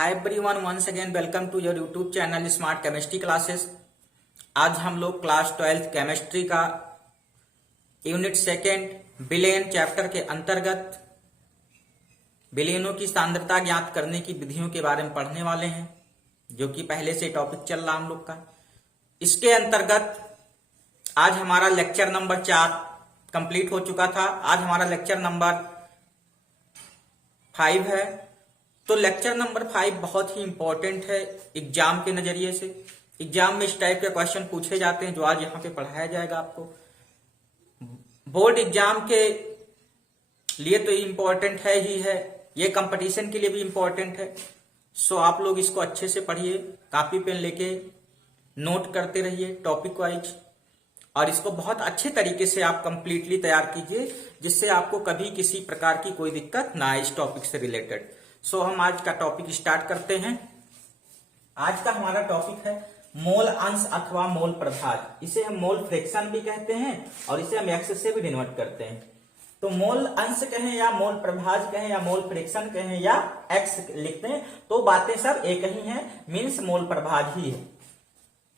Hi everyone, once again welcome to your YouTube channel smart chemistry classes. आज हम लोग class 12 chemistry का unit second बिलियन chapter के अंतर्गत बिलियनों की सांद्रता ज्ञात करने की विधियों के बारे में पढ़ने वाले हैं, जो कि पहले से टॉपिक चल रहा हम लोग का। इसके अंतर्गत आज हमारा लेक्चर नंबर 4 कंप्लीट हो चुका था। आज हमारा लेक्चर नंबर 5 है। तो लेक्चर नंबर 5 बहुत ही इंपॉर्टेंट है एग्जाम के नजरिए से। एग्जाम में इस टाइप के क्वेश्चन पूछे जाते हैं जो आज यहाँ पे पढ़ाया जाएगा आपको। बोर्ड एग्जाम के लिए तो इम्पोर्टेंट है ही है, ये कंपटीशन के लिए भी इम्पोर्टेंट है। सो आप लोग इसको अच्छे से पढ़िए, कॉपी पेन लेके नोट करते रहिए टॉपिक वाइज, और इसको बहुत अच्छे तरीके से आप कंप्लीटली तैयार कीजिए, जिससे आपको कभी किसी प्रकार की कोई दिक्कत ना आए इस टॉपिक से रिलेटेड। सो हम आज का टॉपिक स्टार्ट करते हैं। आज का हमारा टॉपिक है मोल अंश अथवा मोल प्रभाज। इसे हम मोल फ्रैक्शन भी कहते हैं और इसे हम एक्स से भी डिनोट करते हैं। तो मोल अंश कहें या मोल प्रभाज कहें या मोल फ्रैक्शन कहें या एक्स लिखते हैं, तो बातें सब एक ही हैं, मीन्स मोल प्रभाज ही है।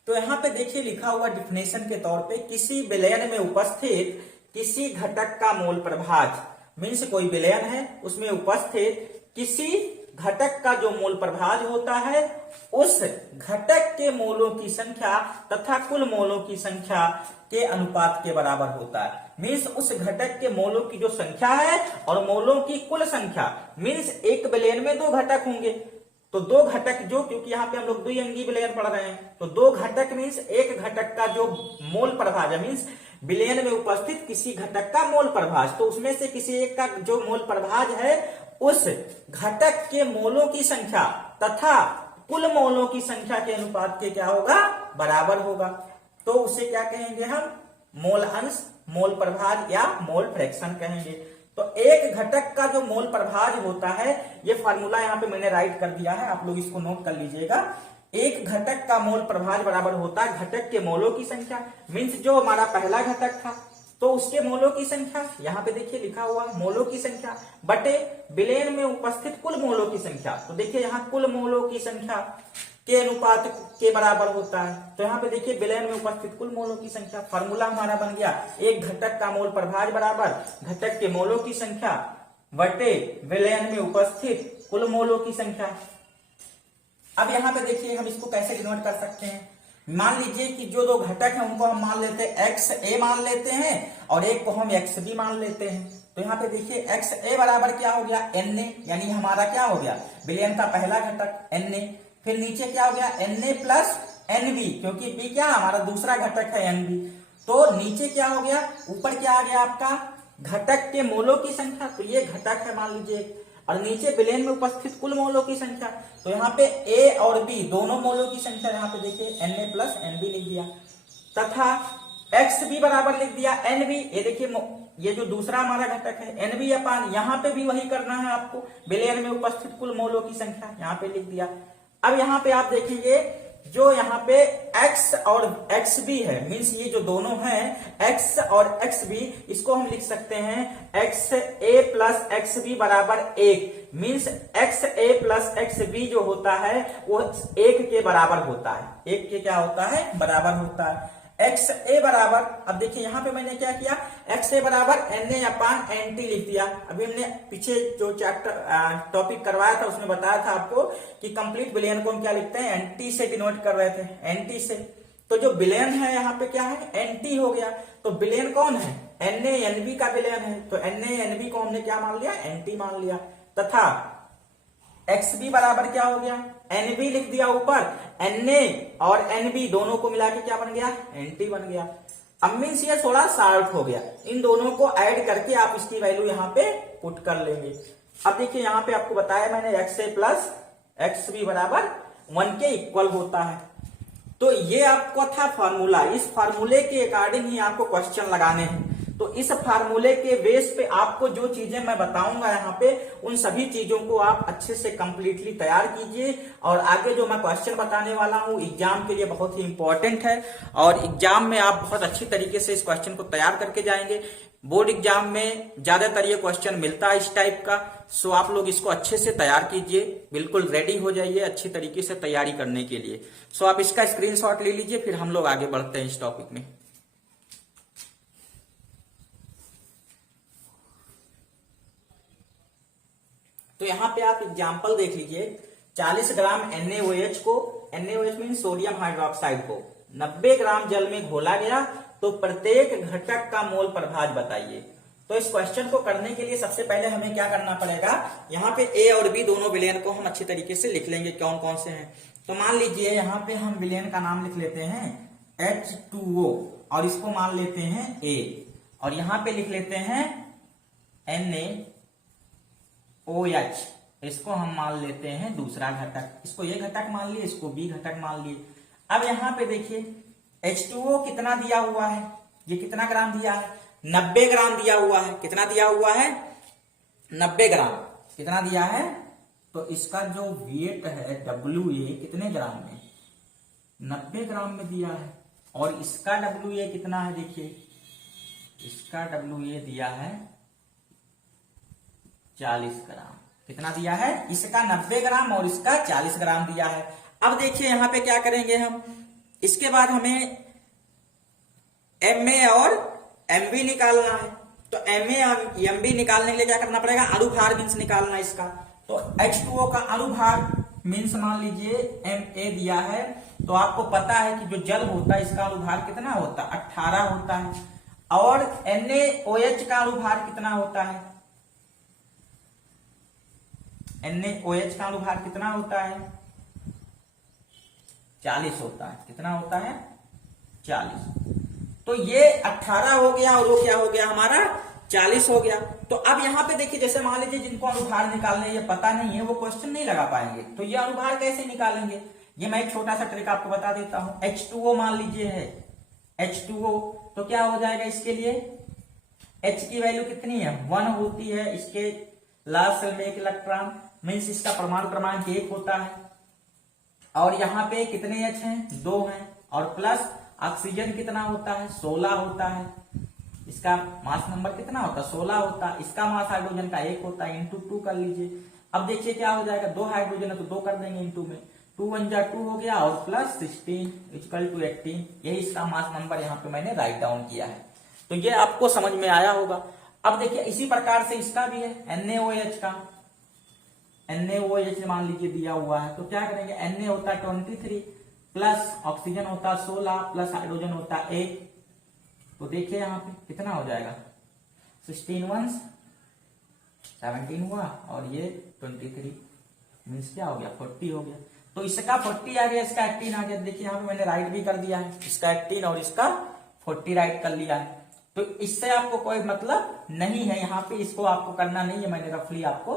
तो यहाँ पे देखिए लिखा हुआ डिफिनेशन के तौर पे, किसी विलयन में उपस्थित किसी घटक का मोल प्रभाज, मीन्स कोई विलयन है उसमें उपस्थित किसी घटक का जो मोल प्रभाज होता है उस घटक के मोलों की संख्या तथा कुल मोलों की संख्या के अनुपात के बराबर होता है। मीन्स उस घटक के मोलों की जो संख्या है और मोलों की कुल संख्या, मीन्स एक विलयन में 2 घटक होंगे, तो 2 घटक जो, क्योंकि यहाँ पे हम लोग द्विअंगी विलयन पढ़ रहे हैं, तो 2 घटक मीन्स एक घटक का जो मोल प्रभाज है, मीन्स विलयन में उपस्थित किसी घटक का मोल प्रभाज, तो उसमें से किसी एक का जो मोल प्रभाज है उस घटक के मोलों की संख्या तथा कुल मोलों की संख्या के अनुपात के क्या होगा, बराबर होगा। तो उसे क्या कहेंगे हम, मोल अंश, मोल प्रभाज या मोल फ्रैक्शन कहेंगे। तो एक घटक का जो मोल प्रभाज होता है, ये फार्मूला यहाँ पे मैंने राइट कर दिया है, आप लोग इसको नोट कर लीजिएगा। एक घटक का मोल प्रभाज बराबर होता है घटक के मोलों की संख्या, मीन्स जो हमारा पहला घटक था तो उसके मोलों की संख्या, यहाँ पे देखिए लिखा हुआ मोलों की संख्या बटे विलयन में उपस्थित कुल मोलों की संख्या। तो देखिए यहाँ कुल मोलों की संख्या के अनुपात के बराबर होता है। तो यहाँ पे देखिए विलयन में उपस्थित कुल मोलों की संख्या, फार्मूला हमारा बन गया एक घटक का मोल प्रभाज बराबर घटक के मोलों की संख्या बटे विलयन में उपस्थित कुल मोलों की संख्या। अब यहाँ पे देखिए हम इसको कैसे डिनोट कर सकते हैं। मान लीजिए कि जो 2 घटक हैं उनको हम मान लेते हैं एक्स ए मान लेते हैं और एक को हम एक्स बी मान लेते हैं। तो यहाँ पे देखिए एक्स ए बराबर क्या हो गया, एन ए, यानी हमारा क्या हो गया विलयन का पहला घटक एन ए, फिर नीचे क्या हो गया N A plus N B, क्योंकि बी क्या हमारा दूसरा घटक है एन बी। तो नीचे क्या हो गया, ऊपर क्या आ गया आपका घटक के मोलों की संख्या, तो ये घटक है मान लीजिए, और नीचे विलयन में उपस्थित कुल मोलों की संख्या। तो यहाँ पे ए और बी दोनों मोलों की संख्या यहाँ पे देखिए N A plus N B लिख दिया, तथा एक्स बी बराबर लिख दिया एन बी। ये देखिए ये जो दूसरा हमारा घटक है एन बी अपान, यहाँ पे भी वही करना है आपको, विलयन में उपस्थित कुल मोलों की संख्या यहाँ पे लिख दिया। अब यहाँ पे आप देखेंगे जो यहाँ पे x और एक्स बी है, मीन्स ये जो दोनों हैं x और एक्स बी, इसको हम लिख सकते हैं एक्स ए प्लस एक्स बी बराबर 1, मीन्स एक्स ए प्लस एक्स बी जो होता है वो 1 के बराबर होता है, 1 के क्या होता है, बराबर होता है। एक्स ए बराबर, अब देखिए यहाँ पे मैंने क्या किया, एक्स ए बराबर N A upon N T लिख दिया। अभी हमने पीछे जो चैप्टर टॉपिक करवाया था उसमें बताया था आपको कि कंप्लीट विलयन को हम क्या लिखते हैं, एन टी से डिनोट कर रहे थे, एन टी से। तो जो विलयन है यहाँ पे क्या है, एन टी हो गया। तो विलयन कौन है, एन ए एन बी का विलयन है, तो एन ए एन बी को हमने क्या मान लिया, एन टी मान लिया, तथा एक्स बी बराबर क्या हो गया, एन बी लिख दिया ऊपर, एन ए और एन बी दोनों को मिला के क्या बन गया, एन टी बन गया। अब मीन्स ये थोड़ा शॉर्ट हो गया, इन दोनों को ऐड करके आप इसकी वैल्यू यहाँ पे पुट कर लेंगे। अब देखिए यहाँ पे आपको बताया मैंने एक्स ए प्लस एक्स बी बराबर 1 के इक्वल होता है। तो ये आपको था फॉर्मूला, इस फॉर्मूले के अकॉर्डिंग ही आपको क्वेश्चन लगाने हैं। तो इस फार्मूले के बेस पे आपको जो चीजें मैं बताऊंगा यहाँ पे, उन सभी चीजों को आप अच्छे से कंप्लीटली तैयार कीजिए। और आगे जो मैं क्वेश्चन बताने वाला हूँ एग्जाम के लिए बहुत ही इंपॉर्टेंट है, और एग्जाम में आप बहुत अच्छी तरीके से इस क्वेश्चन को तैयार करके जाएंगे। बोर्ड एग्जाम में ज्यादातर ये क्वेश्चन मिलता है इस टाइप का। सो आप लोग इसको अच्छे से तैयार कीजिए, बिल्कुल रेडी हो जाइए अच्छी तरीके से तैयारी करने के लिए। सो आप इसका स्क्रीनशॉट ले लीजिए, फिर हम लोग आगे बढ़ते हैं इस टॉपिक में। तो यहाँ पे आप एग्जाम्पल देख लीजिए। 40 ग्राम NaOH को, NaOH मीन सोडियम हाइड्रोक्साइड को 90 ग्राम जल में घोला गया, तो प्रत्येक घटक का मोल प्रभाज बताइए। तो इस क्वेश्चन को करने के लिए सबसे पहले हमें क्या करना पड़ेगा, यहाँ पे ए और बी दोनों विलेन को हम अच्छी तरीके से लिख लेंगे कौन कौन से हैं। तो मान लीजिए यहाँ पे हम विलेन का नाम लिख लेते हैं H2O, और इसको मान लेते हैं A, और यहाँ पे लिख लेते हैं NaOH, इसको हम मान लेते हैं दूसरा घटक। इसको ये घटक मान लिए, इसको बी घटक मान लिए। अब यहाँ पे देखिए H2O कितना दिया हुआ है, ये कितना ग्राम दिया है, 90 ग्राम दिया हुआ है। कितना दिया हुआ है, 90 ग्राम। कितना दिया है, तो इसका जो वेट है WA कितने ग्राम में, 90 ग्राम में दिया है। और इसका WA कितना है, देखिए इसका WA दिया है 40 ग्राम। कितना दिया है, इसका 90 ग्राम और इसका 40 ग्राम दिया है। अब देखिए यहां पे क्या करेंगे हम, इसके बाद हमें MA और MB निकालना है। तो MA और MB निकालने के लिए क्या करना पड़ेगा, अणुभार मीन्स निकालना इसका। तो H2O का अणुभार मीन्स मान लीजिए MA दिया है, तो आपको पता है कि जो जल होता है इसका अणुभार कितना होता है, 18 होता है। और NaOH का अणुभार कितना होता है, NaOH का अणुभार कितना होता है, 40 होता है। कितना होता है, 40। तो ये 18 हो गया और वो क्या हो गया हमारा 40 हो गया। तो अब यहाँ पे देखिए, जैसे मान लीजिए जिनको अणुभार निकालने ये पता नहीं है वो क्वेश्चन नहीं लगा पाएंगे। तो ये अणुभार कैसे निकालेंगे, ये मैं एक छोटा सा ट्रिक आपको बता देता हूं। H2O मान लीजिए है H2O, तो क्या हो जाएगा इसके लिए, H की वैल्यू कितनी है 1 होती है, इसके लास्ट सेल में 1 इलेक्ट्रॉन, मीन्स इसका परमाणु क्रमांक 1 होता है। और यहाँ पे कितने H हैं, 2 हैं। और प्लस ऑक्सीजन कितना होता है, 16 होता है। इसका मास नंबर कितना होता है, 16 होता है। इसका मास हाइड्रोजन का 1 होता है, इंटू 2 कर लीजिए। अब देखिए क्या हो जाएगा, 2 हाइड्रोजन है तो 2 कर देंगे इंटू में, 2 1 जा 2 हो गया, और प्लस 16 इक्वल टू 18। यही इसका मास नंबर यहाँ पे मैंने राइट डाउन किया है। तो ये आपको समझ में आया होगा। अब देखिए इसी प्रकार से इसका भी है NaOH का, NaOH मान लीजिए दिया हुआ है, तो क्या करेंगे, Na होता है 23 प्लस ऑक्सीजन होता है 16 प्लस हाइड्रोजन होता है 1। तो देखिए यहाँ पे कितना हो जाएगा, 16 1 17 हुआ, और ये 23 मीन्स क्या हो गया 40 हो गया। तो इसका 40 आ गया, इसका 18 आ गया। देखिए यहाँ पे मैंने राइट भी कर दिया है, इसका 18 और इसका 40 राइट कर लिया है। तो इससे आपको कोई मतलब नहीं है, यहाँ पे इसको आपको करना नहीं है, मैंने रफली आपको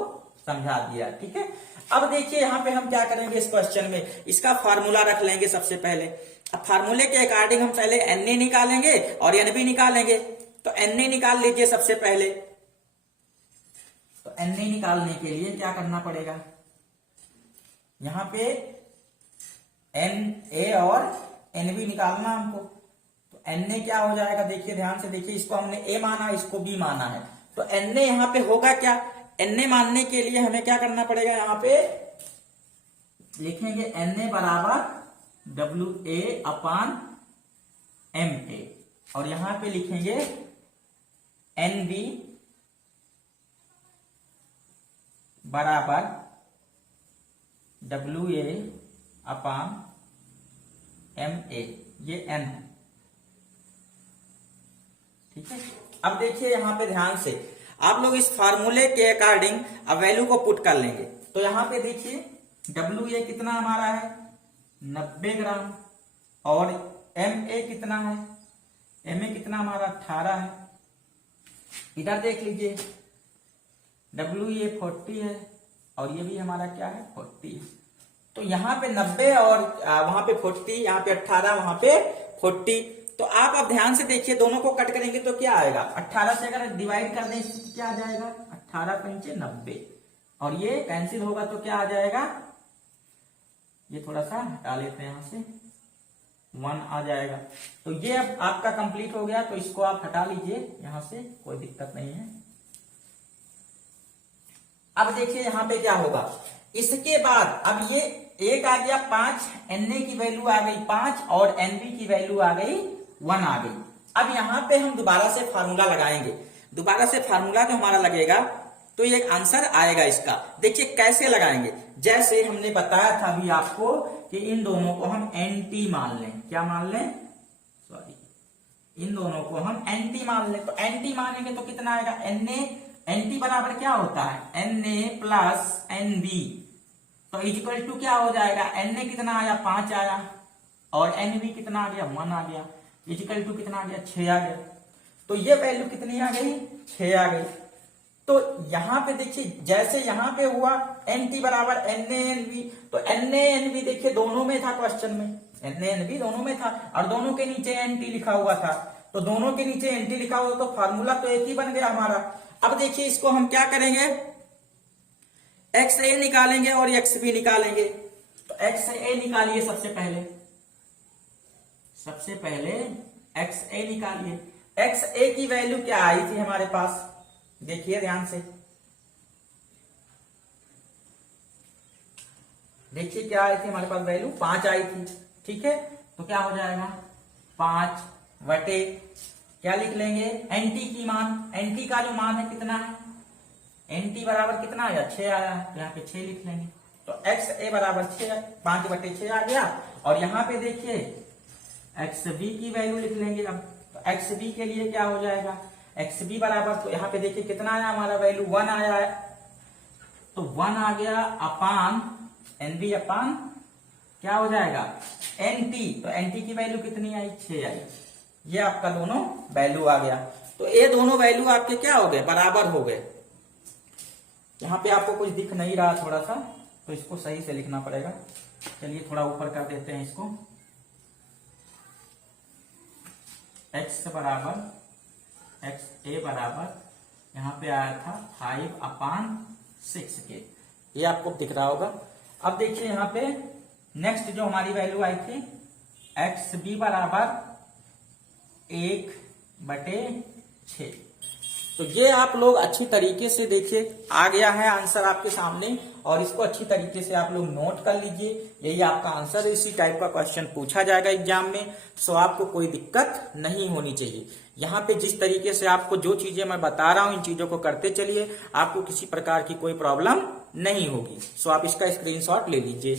समझा दिया, ठीक है। अब देखिए यहाँ पे हम क्या करेंगे इस क्वेश्चन में, इसका फार्मूला रख लेंगे सबसे पहले। अब फार्मूले के अकॉर्डिंग हम पहले Na निकालेंगे और NB निकालेंगे। तो Na निकाल लीजिए सबसे पहले। तो Na निकालने के लिए क्या करना पड़ेगा, यहाँ पे Na और NB निकालना हमको। तो Na क्या हो जाएगा, देखिए ध्यान से देखिए, इसको हमने A माना, इसको B माना है। तो Na यहाँ पे होगा क्या, Na मानने के लिए हमें क्या करना पड़ेगा, यहाँ पे लिखेंगे Na बराबर WA अपान MA, और यहां पे लिखेंगे NB बराबर WA अपान MA, ये N है, ठीक है। अब देखिए यहां पे ध्यान से आप लोग इस फार्मूले के अकॉर्डिंग अब वैल्यू को पुट कर लेंगे। तो यहां पे देखिए WA कितना हमारा है 90 ग्राम, और MA कितना है, MA कितना हमारा 18 है। इधर देख लीजिए WA 40 है, और ये भी हमारा क्या है 40 है। तो यहाँ पे 90 और वहां पे 40, यहाँ पे 18, वहां पे 40। तो आप अब ध्यान से देखिए, दोनों को कट करेंगे तो क्या आएगा, 18 से अगर डिवाइड कर दें तो क्या आ जाएगा, 18 पंचे 90, और ये कैंसिल होगा तो क्या आ जाएगा, ये थोड़ा सा हटा लेते हैं यहां से, 1 आ जाएगा। तो ये अब आपका कंप्लीट हो गया, तो इसको आप हटा लीजिए यहां से, कोई दिक्कत नहीं है। अब देखिए यहां पे क्या होगा, इसके बाद अब ये एक आ गया 5, Na की वैल्यू आ गई 5 और Nb की वैल्यू आ गई 1 आ गई। अब यहां पे हम दोबारा से फार्मूला लगाएंगे, दोबारा से फार्मूला जो हमारा लगेगा तो ये आंसर आएगा इसका। देखिए कैसे लगाएंगे, जैसे हमने बताया था अभी आपको कि इन दोनों को हम NT मान लें, क्या मान लें, सॉरी, इन दोनों को हम NT मान लें। तो NT मानेंगे तो कितना आएगा, NT बराबर क्या होता है, Na प्लस Nb, तो इक्वल टू क्या हो जाएगा, Na कितना आया 5 आया और Nb कितना आ गया 1 आ गया, इक्वल टू कितना आ गया 6 आ गया। तो ये वैल्यू कितनी आ गई, 6 आ गई। तो यहां पे देखिए जैसे यहां पे हुआ NT बराबर NaNb, तो NaNb देखिए दोनों में था, क्वेश्चन में NaNb दोनों में था और दोनों के नीचे NT लिखा हुआ था, तो दोनों के नीचे NT लिखा हुआ तो फार्मूला तो एक ही बन गया हमारा। अब देखिए इसको हम क्या करेंगे, XA निकालेंगे और XB निकालेंगे। तो XA निकालिए सबसे पहले XA निकालिए। XA की वैल्यू क्या आई थी हमारे पास, देखिए ध्यान से, देखिए क्या आई थी हमारे पास वैल्यू, 5 आई थी, ठीक है। तो क्या हो जाएगा 5 बटे क्या लिख लेंगे, NT की मान, NT का जो मान है कितना है, NT बराबर कितना आया 6 आया है, तो यहाँ पे 6 लिख लेंगे। तो XA बराबर 6, 5 बटे 6 आ गया। और यहाँ पे देखिए XB की वैल्यू लिख लेंगे अब। तो XB के लिए क्या हो जाएगा, XB बराबर, तो यहाँ पे देखिए कितना आया हमारा वैल्यू 1 आया है, तो 1 आ गया अपान NB अपान क्या हो जाएगा NT, तो NT की वैल्यू कितनी आई 6 आई। ये आपका दोनों वैल्यू आ गया। तो ये दोनों वैल्यू आपके क्या हो गए, बराबर हो गए। यहाँ पे आपको कुछ दिख नहीं रहा थोड़ा सा, तो इसको सही से लिखना पड़ेगा। चलिए थोड़ा ऊपर कर देते हैं इसको, X बराबर XA बराबर यहाँ पे आया था 5/6 के, ये आपको दिख रहा होगा। अब देखिए यहाँ पे नेक्स्ट जो हमारी वैल्यू आई थी XB बराबर 1/6। तो ये आप लोग अच्छी तरीके से देखिए, आ गया है आंसर आपके सामने, और इसको अच्छी तरीके से आप लोग नोट कर लीजिए। यही आपका आंसर है, इसी टाइप का क्वेश्चन पूछा जाएगा एग्जाम में, सो आपको कोई दिक्कत नहीं होनी चाहिए। यहाँ पे जिस तरीके से आपको जो चीजें मैं बता रहा हूं, इन चीजों को करते चलिए, आपको किसी प्रकार की कोई प्रॉब्लम नहीं होगी। सो आप इसका स्क्रीनशॉट ले लीजिए।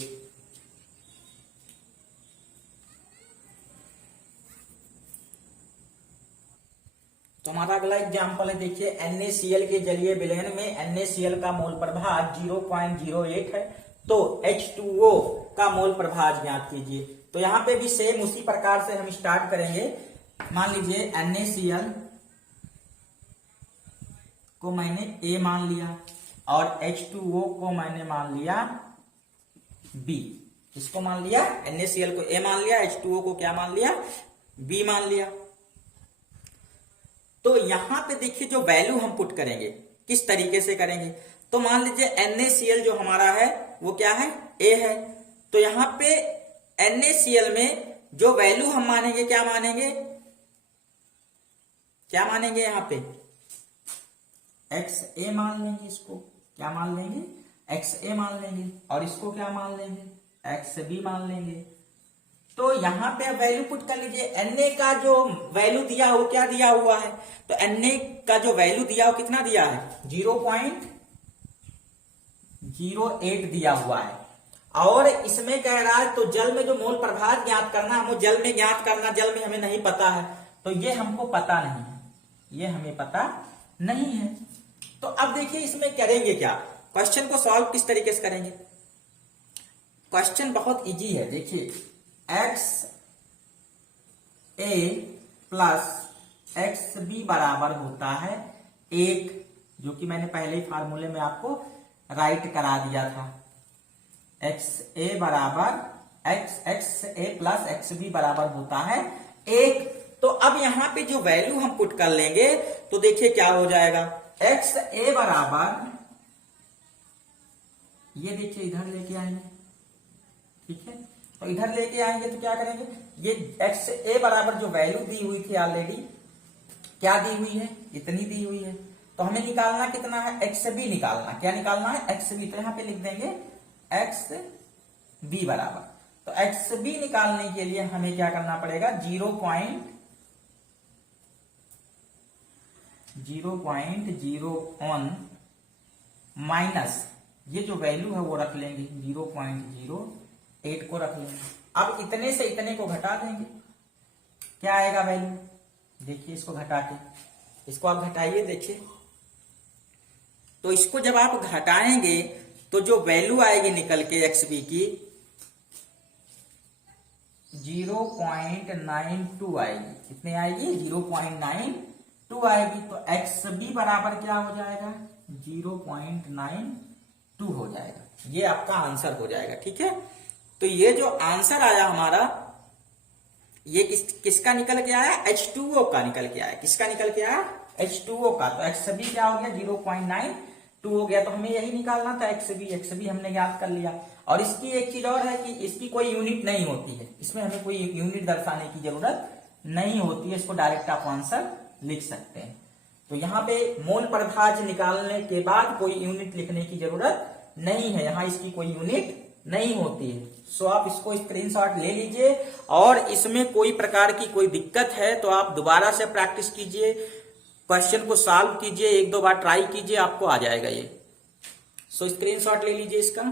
तो हमारा अगला एग्जाम्पल है, देखिए NaCl के जलीय विलयन में NaCl का मोल प्रभाव 0.08 है, तो H2O का मोल प्रभाव ज्ञात कीजिए। तो यहाँ पे भी सेम उसी प्रकार से हम स्टार्ट करेंगे। मान लीजिए NaCl को मैंने A मान लिया और H2O को मैंने मान लिया B। इसको मान लिया, NaCl को A मान लिया, H2O को क्या मान लिया, B मान लिया। तो यहां पे देखिए जो वैल्यू हम पुट करेंगे किस तरीके से करेंगे। तो मान लीजिए NaCl जो हमारा है वो क्या है, A है। तो यहां पे NaCl में जो वैल्यू हम मानेंगे, क्या मानेंगे, क्या मानेंगे, यहां पे XA मान लेंगे, इसको क्या मान लेंगे, XA मान लेंगे, और इसको क्या मान लेंगे, XB मान लेंगे। तो यहां पे आप वैल्यू पुट कर लीजिए। Na का जो वैल्यू दिया हो, क्या दिया हुआ है, तो Na का जो वैल्यू दिया हो कितना दिया है, 0.08 दिया हुआ है। और इसमें कह रहा है तो जल में जो मोल प्रभाव ज्ञात करना, हमें जल में ज्ञात करना, जल में हमें नहीं पता है, तो ये हमको पता नहीं है, ये हमें पता नहीं है। तो अब देखिए इसमें करेंगे क्या, क्वेश्चन को सॉल्व किस तरीके से करेंगे। क्वेश्चन बहुत इजी है, देखिए XA प्लस XB बराबर होता है 1, जो कि मैंने पहले ही फार्मूले में आपको राइट करा दिया था। XA बराबर XA प्लस XB बराबर होता है 1, तो अब यहाँ पे जो वैल्यू हम पुट कर लेंगे तो देखिए क्या हो जाएगा, एक्स ए बराबर, ये देखिए इधर लेके आएंगे, ठीक है। तो इधर लेके आएंगे तो क्या करेंगे, ये एक्स ए बराबर जो वैल्यू दी हुई थी ऑलरेडी, क्या दी हुई है, इतनी दी हुई है। तो हमें निकालना कितना है, एक्स बी निकालना, क्या निकालना है, एक्स बी। तो यहां पे लिख देंगे एक्स बी बराबर, तो एक्स बी निकालने के लिए हमें क्या करना पड़ेगा, 0.01 माइनस ये जो वैल्यू है वो रख लेंगे 0.08 को रख लेंगे। अब इतने से इतने को घटा देंगे, क्या आएगा वैल्यू, देखिए इसको घटा के, इसको आप घटाइए देखिए। तो इसको जब आप घटाएंगे तो जो वैल्यू आएगी निकल के एक्स बी की 0.92 आएगी, कितने आएगी, 0.92 आएगी। तो एक्स बी बराबर क्या हो जाएगा, 0.92 हो जाएगा, ये आपका आंसर हो जाएगा, ठीक है। तो ये जो आंसर आया हमारा, ये किसका निकल के आया, H2O का निकल के आया, किसका निकल के आया, H2O का। तो एक्स बी क्या हो गया, 0.92 हो गया। तो हमें यही निकालना था एक्स बी हमने याद कर लिया। और इसकी एक चीज और है कि इसकी कोई यूनिट नहीं होती है, इसमें हमें कोई यूनिट दर्शाने की जरूरत नहीं होती है, इसको डायरेक्ट आप आंसर लिख सकते हैं। तो यहाँ पे मोल प्रभाज निकालने के बाद कोई यूनिट लिखने की जरूरत नहीं है, यहाँ इसकी कोई यूनिट नहीं होती है। सो आप इसको स्क्रीनशॉट ले लीजिए, और इसमें कोई प्रकार की कोई दिक्कत है तो आप दोबारा से प्रैक्टिस कीजिए, क्वेश्चन को सॉल्व कीजिए, एक दो बार ट्राई कीजिए, आपको आ जाएगा ये। सो स्क्रीनशॉट ले लीजिए इसका।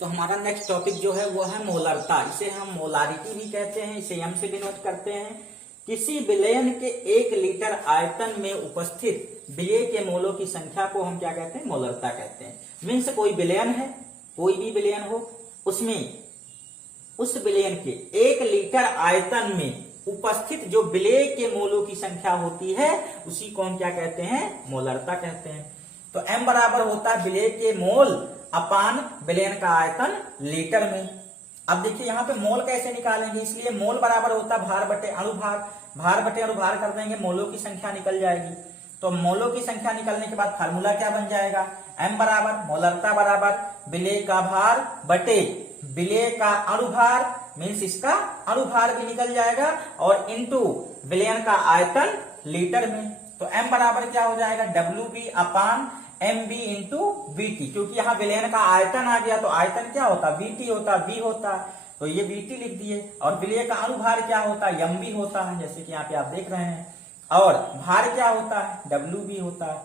तो हमारा नेक्स्ट टॉपिक जो है वो है मोलरता, इसे हम मोलारिटी भी कहते हैं, इसे एम से डिनोट करते हैं। किसी विलयन के 1 लीटर आयतन में उपस्थित विलय के मोलों की संख्या को हम क्या कहते हैं, मोलरता कहते हैं। मीन्स कोई विलयन है, कोई भी विलयन हो, उसमें उस विलयन के 1 लीटर आयतन में उपस्थित जो विलय के मोलों की संख्या होती है उसी को हम क्या कहते हैं, मोलरता कहते हैं। तो m बराबर होता है विलय के मोल अपान विलयन का आयतन लीटर में। अब देखिए यहाँ पे मोल कैसे निकालेंगे, इसलिए मोल बराबर होता है भार बटे अणुभार, भार बटे अणुभार कर देंगे, मोलों की संख्या निकल जाएगी। तो मोलों की संख्या निकलने के बाद फार्मूला क्या बन जाएगा, m बराबर मोलरता बराबर विलय का भार बटे विलय का अणुभार, मीन्स इसका अणुभार भी निकल जाएगा, और इनटू विलयन का आयतन लीटर में। तो m बराबर क्या हो जाएगा, WB अपान MB इंटू VT, क्योंकि यहाँ विलयन का आयतन आ गया तो आयतन क्या होता, VT होता, V होता, तो ये VT लिख दिए। और विलय का अणुभार क्या होता है, MB होता है, जैसे कि यहाँ पे आप देख रहे हैं, और भार क्या होता है, WB होता है।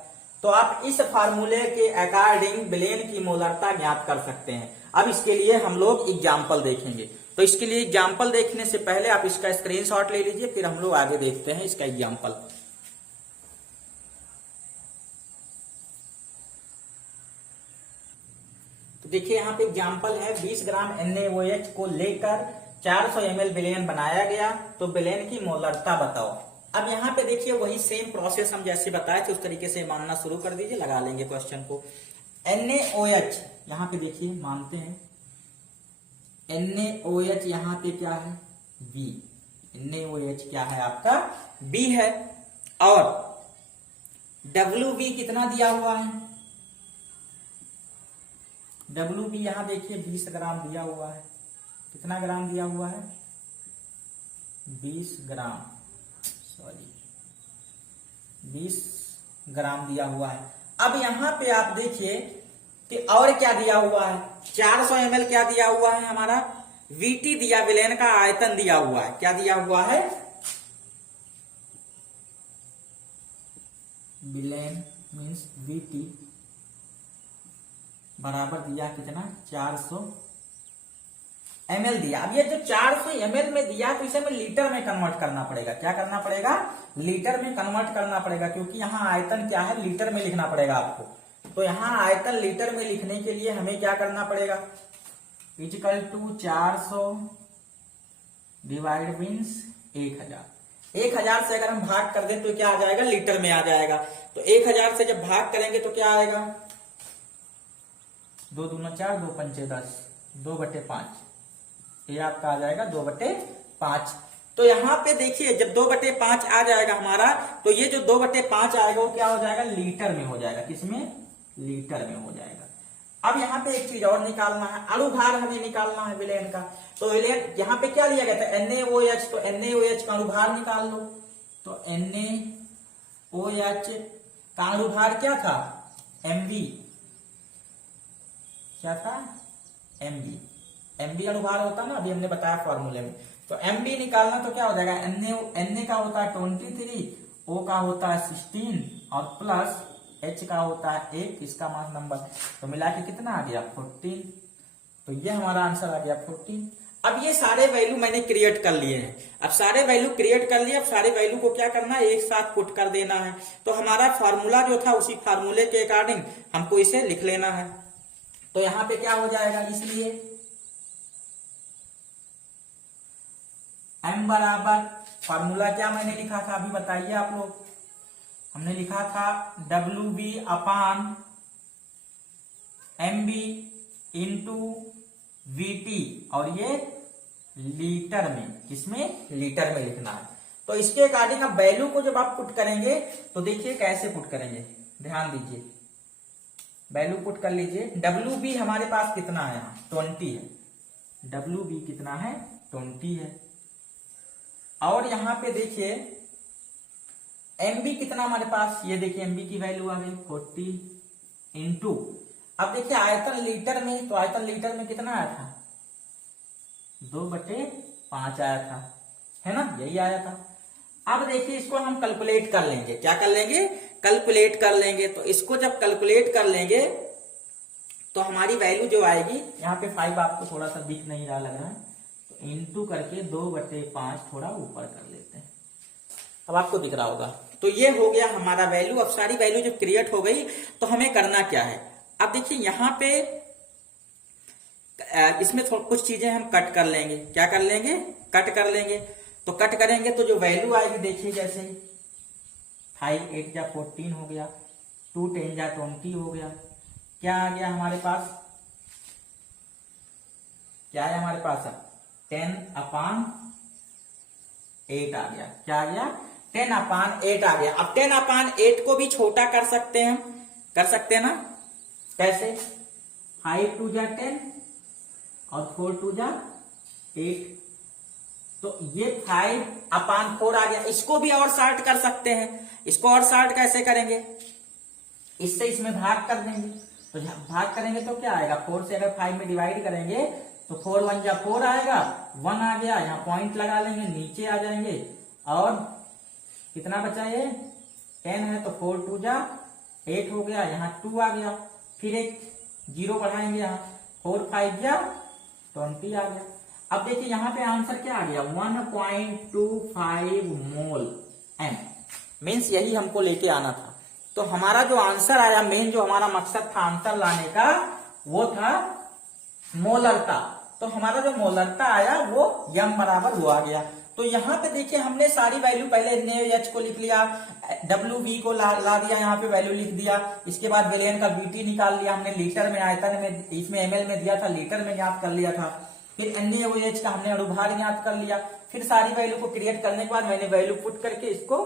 तो आप इस फार्मूले के अकॉर्डिंग विलयन की मोलरता ज्ञात कर सकते हैं। अब इसके लिए हम लोग एग्जाम्पल देखेंगे, तो इसके लिए एग्जाम्पल देखने से पहले आप इसका स्क्रीनशॉट ले लीजिए, फिर हम लोग आगे देखते हैं इसका एग्जाम्पल। तो देखिए यहाँ पे एग्जाम्पल है, 20 ग्राम NaOH को लेकर 400 ml विलयन बनाया गया, तो विलयन की मोलरता बताओ। अब यहाँ पे देखिए वही सेम प्रोसेस हम जैसे बताए थे उस तरीके से मानना शुरू कर दीजिए, लगा लेंगे क्वेश्चन को। NaOH यहाँ पे देखिए मानते हैं, NaOH यहाँ पे क्या है, B, NaOH क्या है आपका, B है, और WB कितना दिया हुआ है, WB यहां देखिए 20 ग्राम दिया हुआ है, कितना ग्राम दिया हुआ है, 20 ग्राम, सॉरी 20 ग्राम दिया हुआ है। अब यहां पे आप देखिए कि और क्या दिया हुआ है, 400 ml क्या दिया हुआ है हमारा, VT दिया, विलयन का आयतन दिया हुआ है, क्या दिया हुआ है, विलयन मीन्स VT बराबर दिया कितना, 400 ml दिया। अब ये जो 400 ml में दिया तो इसे हमें लीटर में कन्वर्ट करना पड़ेगा, क्या करना पड़ेगा, लीटर में कन्वर्ट करना पड़ेगा, क्योंकि यहाँ आयतन क्या है, लीटर में लिखना पड़ेगा आपको। तो यहाँ आयतन लीटर में लिखने के लिए हमें क्या करना पड़ेगा, इक्वल टू 400 डिवाइड मीन्स 1000 से अगर हम भाग कर दें तो क्या आ जाएगा, लीटर में आ जाएगा। तो 1000 से जब भाग करेंगे तो क्या आएगा, 2 दूना 4, 2 पंचे 10, 2/5, ये आपका आ जाएगा 2/5। तो यहाँ पे देखिए जब 2/5 आ जाएगा हमारा, तो ये जो 2/5 आएगा वो क्या हो जाएगा, लीटर में हो जाएगा। किसमें, लीटर में हो जाएगा। अब यहाँ पे एक चीज और निकालना है, अणुभार हमें निकालना है विलयन का। तो विलयन यहाँ पे क्या लिया गया था, NaOH, तो NaOH का अणुभार निकाल लो। तो NaOH का अणुभार क्या था, Mv, क्या था, Mv अणुभार होता ना, अभी हमने बताया फॉर्मूले में। तो Mv निकालना तो क्या हो जाएगा, Na का होता है 23, O का होता है 16 और प्लस H का होता है 1, इसका मास नंबर, तो मिला के कितना आ गया 14। तो ये हमारा आंसर आ गया 14। अब ये सारे वैल्यू मैंने क्रिएट कर लिए हैं। अब सारे वैल्यू क्रिएट कर लिए, अब सारे वैल्यू को क्या करना है, एक साथ पुट कर देना है। तो हमारा फॉर्मूला जो था उसी फॉर्मूले के अकॉर्डिंग हमको इसे लिख लेना है। तो यहाँ पे क्या हो जाएगा, इसलिए M बराबर, फॉर्मूला क्या मैंने लिखा था अभी बताइए आप लोग, हमने लिखा था WB अपान MB इंटू VT, और ये लीटर में, किसमें, लीटर में लिखना है। तो इसके अकॉर्डिंग अब वैल्यू को जब आप पुट करेंगे तो देखिए कैसे पुट करेंगे, ध्यान दीजिए। वैल्यू पुट कर लीजिए, WB हमारे पास कितना है, 20 है, WB कितना है, 20 है। और यहां पे देखिए MB कितना हमारे पास, ये देखिए MB की वैल्यू आ गई 40 इंटू, अब देखिए आयतन लीटर में, तो आयतन लीटर में कितना आया था, 2/5 आया था, है ना, यही आया था। अब देखिए इसको हम कैलकुलेट कर लेंगे, क्या कर लेंगे, कैलकुलेट कर लेंगे। तो इसको जब कैलकुलेट कर लेंगे तो हमारी वैल्यू जो आएगी, यहाँ पे 5 आपको थोड़ा सा दिख नहीं रहा लग रहा है, तो इंटू करके 2/5 थोड़ा ऊपर कर लेते हैं, अब आपको दिख रहा होगा। तो ये हो गया हमारा वैल्यू। अब सारी वैल्यू जब क्रिएट हो गई तो हमें करना क्या है, अब देखिए यहाँ पे इसमें कुछ चीजें हम कट कर लेंगे, क्या कर लेंगे, कट कर लेंगे। तो कट करेंगे तो जो वैल्यू आएगी देखिए, जैसे 5 8 जा 14 हो गया, 2 10 जा 20 हो गया, क्या आ गया हमारे पास, क्या है हमारे पास, 10/8 आ गया, क्या आ गया, 10/8 आ गया। अब 10/8 को भी छोटा कर सकते हैं हम, कर सकते हैं ना, कैसे, 5 2 जा 10 और 4 2 जा 8, तो ये 5/4 आ गया। इसको भी और शॉर्ट कर सकते हैं, इसको और शॉर्ट कैसे करेंगे, इससे इसमें भाग कर देंगे। तो भाग करेंगे तो क्या आएगा, 4 से अगर 5 में डिवाइड करेंगे तो 4 1 जा 4 आएगा, 1 आ गया, यहाँ पॉइंट लगा लेंगे, नीचे आ जाएंगे, और कितना बचा, ये 10 है, तो 4 2 जा 8 हो गया, यहाँ 2 आ गया, फिर एक 0 बढ़ाएंगे, यहाँ 4 5 जा 20 आ गया। अब देखिए यहाँ पे आंसर क्या आ गया, 1.25 मोल M, मीन्स यही हमको लेके आना था। तो हमारा जो आंसर आया, मेन जो हमारा मकसद था आंसर लाने का, वो था मोलरता। तो हमारा जो मोलरता आया वो M बराबर वो आ गया। तो यहाँ पे देखिए हमने सारी वैल्यू, पहले NaOH को लिख लिया, WB को ला दिया, यहाँ पे वैल्यू लिख दिया, इसके बाद विलयन का VT निकाल लिया हमने, लीटर में, आयतन में, इसमें ml में दिया था, लीटर में ज्ञात कर लिया था। फिर NaOH का हमने अणुभार ज्ञात कर लिया। फिर सारी वैल्यू को क्रिएट करने के बाद मैंने वैल्यू पुट करके इसको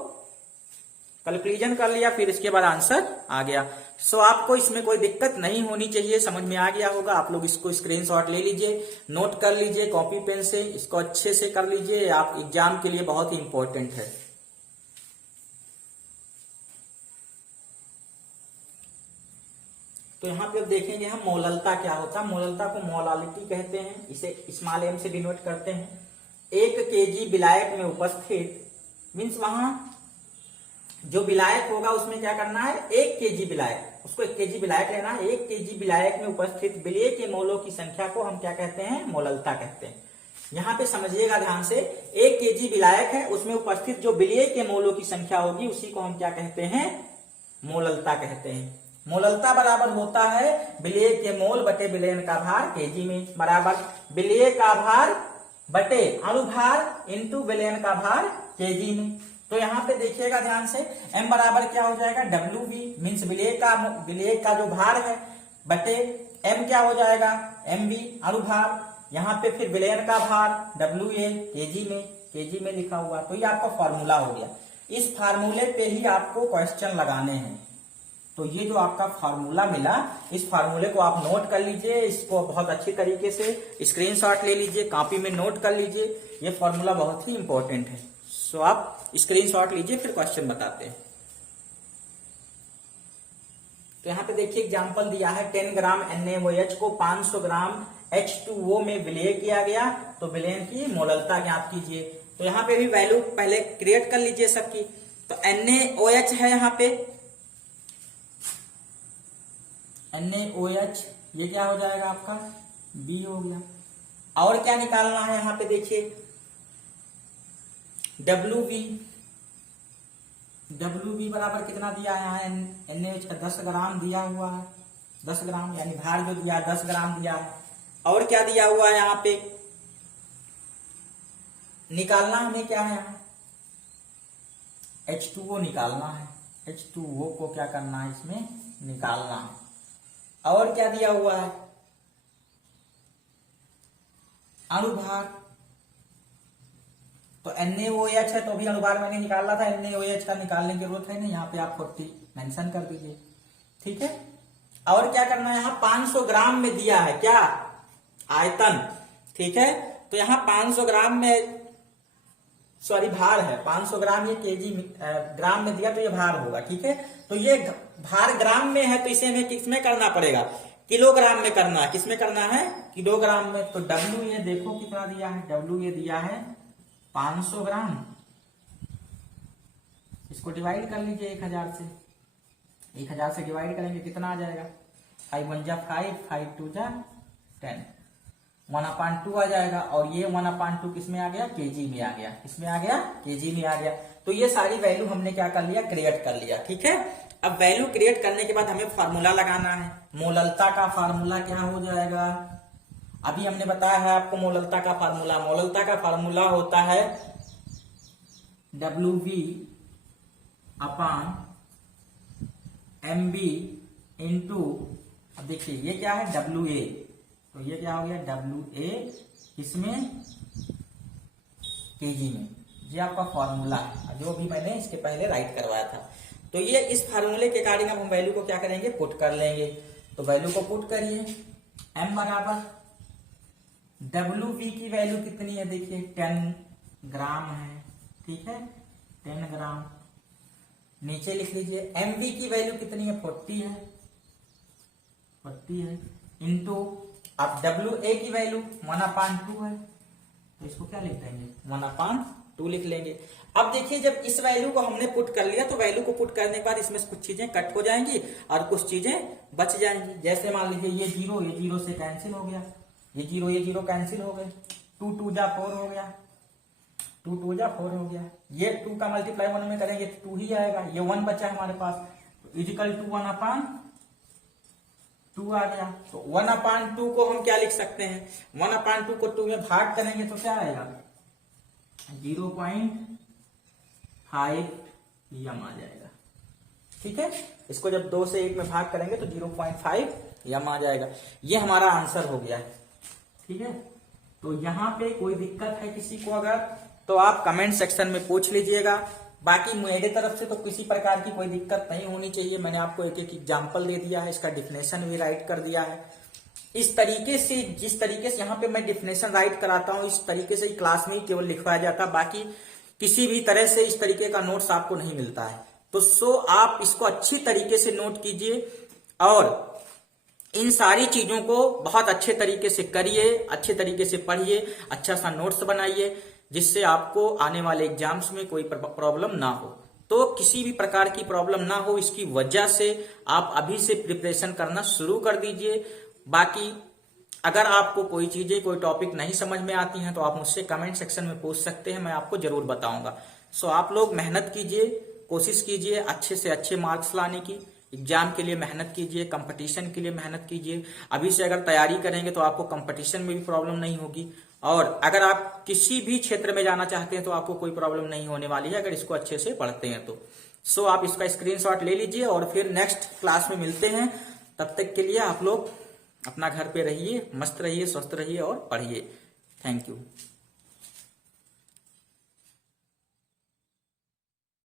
कैलकुलेशन कर लिया, फिर इसके बाद आंसर आ गया। सो आपको इसमें कोई दिक्कत नहीं होनी चाहिए, समझ में आ गया होगा। आप लोग इसको स्क्रीनशॉट ले लीजिए, नोट कर लीजिए कॉपी पेन से, इसको अच्छे से कर लीजिए, आप एग्जाम के लिए बहुत ही इंपॉर्टेंट है। तो यहाँ पे अब देखेंगे हम मोललता क्या होता है। मोललता को मोलालिटी कहते हैं, इसे स्मॉल m से डिनोट करते हैं। 1 kg विलायक में उपस्थित, मीन्स वहां जो विलायक होगा उसमें क्या करना है, 1 kg विलायक, उसको 1 kg विलायक लेना है। 1 kg विलायक में उपस्थित विलेय के मोलों की संख्या को हम क्या कहते हैं, मोललता कहते हैं। यहाँ पे समझिएगा ध्यान से, 1 kg विलायक है, उसमें उपस्थित जो विलेय के मोलों की संख्या होगी उसी को हम क्या कहते हैं, मोललता कहते हैं। मोललता बराबर होता है विलेय के मोल बटे विलयन का भार केजी में, बराबर विलेय का भार बटे अणुभार इंटू विलयन का भार केजी में। तो यहाँ पे देखिएगा ध्यान से, m बराबर क्या हो जाएगा, WV, मीन्स विलेय का जो भार है, बटे m क्या हो जाएगा, MV अणुभार, यहाँ पे फिर विलयन का भार WA केजी में लिखा हुआ, तो ये आपका फॉर्मूला हो गया। इस फार्मूले पे ही आपको क्वेश्चन लगाने हैं। तो ये जो आपका फार्मूला मिला, इस फार्मूले को आप नोट कर लीजिए, इसको बहुत अच्छी तरीके से स्क्रीनशॉट ले लीजिए, कॉपी में नोट कर लीजिए। ये फार्मूला बहुत ही इंपॉर्टेंट है। सो आप स्क्रीनशॉट लीजिए, फिर क्वेश्चन बताते हैं। तो यहाँ पे देखिए एग्जाम्पल दिया है 10 ग्राम NaOH को 500 ग्राम H2O में विलय किया गया, तो विलयन की मोललता ज्ञात कीजिए। तो यहाँ पे भी वैल्यू पहले क्रिएट कर लीजिए सबकी। तो NaOH है यहाँ पे, NaOH ये क्या हो जाएगा आपका B हो गया। और क्या निकालना है यहाँ पे देखिए WB बराबर कितना दिया है, NaOH का 10 ग्राम दिया हुआ है, 10 ग्राम यानी भार जो दिया 10 ग्राम दिया है। और क्या दिया हुआ है यहाँ पे, निकालना हमें क्या है, H2O निकालना है। H2O को क्या करना है, इसमें निकालना है। और क्या दिया हुआ है, अणुभार। तो NaOH है, तो अभी अणुभार मैंने निकाला था, NaOH का निकालने की जरूरत है नहीं, यहाँ पे आप 40 मेंशन कर दीजिए, ठीक है। और क्या करना है, यहाँ 500 ग्राम में दिया है क्या, आयतन, ठीक है। तो यहाँ 500 ग्राम में सॉरी भार है, 500 ग्राम, ये केजी ग्राम में दिया तो ये भार होगा, ठीक है। तो ये भार ग्राम में है, तो इसे हमें किसमें करना पड़ेगा, किलोग्राम में करना है। किसमें करना है, किलोग्राम में। तो W ये देखो कितना दिया है, W ये दिया है 500 ग्राम। इसको डिवाइड कर लीजिए 1000 से, 1000 से डिवाइड करेंगे कितना आ जाएगा, 5 1 जा 5, 5 2 जा 10, 1/2 आ जाएगा। और ये 1/2 किसमें आ गया, केजी में आ गया। किसमें आ गया, केजी में आ गया। तो ये सारी वैल्यू हमने क्या कर लिया, क्रिएट कर लिया, ठीक है। अब वैल्यू क्रिएट करने के बाद हमें फार्मूला लगाना है। मोललता का फार्मूला क्या हो जाएगा, अभी हमने बताया है आपको मोललता का फार्मूला। मोललता का फार्मूला होता है WV अपान MB इंटू, अब देखिए ये क्या है WA, तो ये क्या हो गया WA इसमें केजी में। ये आपका फॉर्मूला है जो भी मैंने इसके पहले राइट करवाया था। तो ये इस फार्मूले के अकॉर्डिंग हम वैल्यू को क्या करेंगे, पुट कर लेंगे। तो वैल्यू को पुट करिए, M बराबर WV की वैल्यू कितनी है, देखिए 10 ग्राम है, ठीक है, 10 ग्राम। नीचे लिख लीजिए MV की वैल्यू कितनी है, 40 है, 40 है, इंटू अब WA की वैल्यू 1/2 है, तो इसको क्या लिख देंगे, 1/2 लिख लेंगे। अब देखिए जब इस वैल्यू को हमने पुट कर लिया, तो वैल्यू को पुट करने के बाद इसमें कुछ चीजें कट हो जाएंगी और कुछ चीजें बच जाएंगी। जैसे मान लीजिए ये 0 से कैंसिल हो गया, ये 0 कैंसिल हो गए, 2 2 जा 4 हो गया, 2 2 जा 4 हो गया। ये 2 का मल्टीप्लाई 1 में करेंगे तो 2 ही आएगा। ये 1 बचा हमारे पास, इजिकल टू 1/2 आ गया। तो 1/2 को हम क्या लिख सकते हैं, 1/2 को 2 में भाग करेंगे तो क्या आएगा, 0.5 यम आ जाएगा, ठीक है। इसको जब 2 से 1 में भाग करेंगे तो 0.5 यम आ जाएगा। ये हमारा आंसर हो गया है, ठीक है। तो यहाँ पे कोई दिक्कत है किसी को अगर, तो आप कमेंट सेक्शन में पूछ लीजिएगा। बाकी मेरे तरफ से तो किसी प्रकार की कोई दिक्कत नहीं होनी चाहिए। मैंने आपको एक एक एग्जाम्पल दे दिया है, इसका डिफिनेशन भी राइट कर दिया है। इस तरीके से, जिस तरीके से यहाँ पे मैं डिफिनेशन राइट कराता हूँ, इस तरीके से क्लास में केवल लिखवाया जाता, बाकी किसी भी तरह से इस तरीके का नोट्स आपको नहीं मिलता है। तो आप इसको अच्छी तरीके से नोट कीजिए और इन सारी चीजों को बहुत अच्छे तरीके से करिए, अच्छे तरीके से पढ़िए, अच्छा सा नोट्स बनाइए, जिससे आपको आने वाले एग्जाम्स में कोई प्रॉब्लम ना हो। तो किसी भी प्रकार की प्रॉब्लम ना हो, इसकी वजह से आप अभी से प्रिपरेशन करना शुरू कर दीजिए। बाकी अगर आपको कोई चीजें, कोई टॉपिक नहीं समझ में आती हैं तो आप मुझसे कमेंट सेक्शन में पूछ सकते हैं, मैं आपको जरूर बताऊंगा। सो आप लोग मेहनत कीजिए, कोशिश कीजिए अच्छे से अच्छे मार्क्स लाने की। एग्जाम के लिए मेहनत कीजिए, कंपटीशन के लिए मेहनत कीजिए। अभी से अगर तैयारी करेंगे तो आपको कंपटीशन में भी प्रॉब्लम नहीं होगी, और अगर आप किसी भी क्षेत्र में जाना चाहते हैं तो आपको कोई प्रॉब्लम नहीं होने वाली है अगर इसको अच्छे से पढ़ते हैं तो। सो आप इसका स्क्रीनशॉट ले लीजिए और फिर नेक्स्ट क्लास में मिलते हैं। तब तक के लिए आप लोग अपना घर पे रहिए, मस्त रहिए, स्वस्थ रहिए और पढ़िए। Thank you.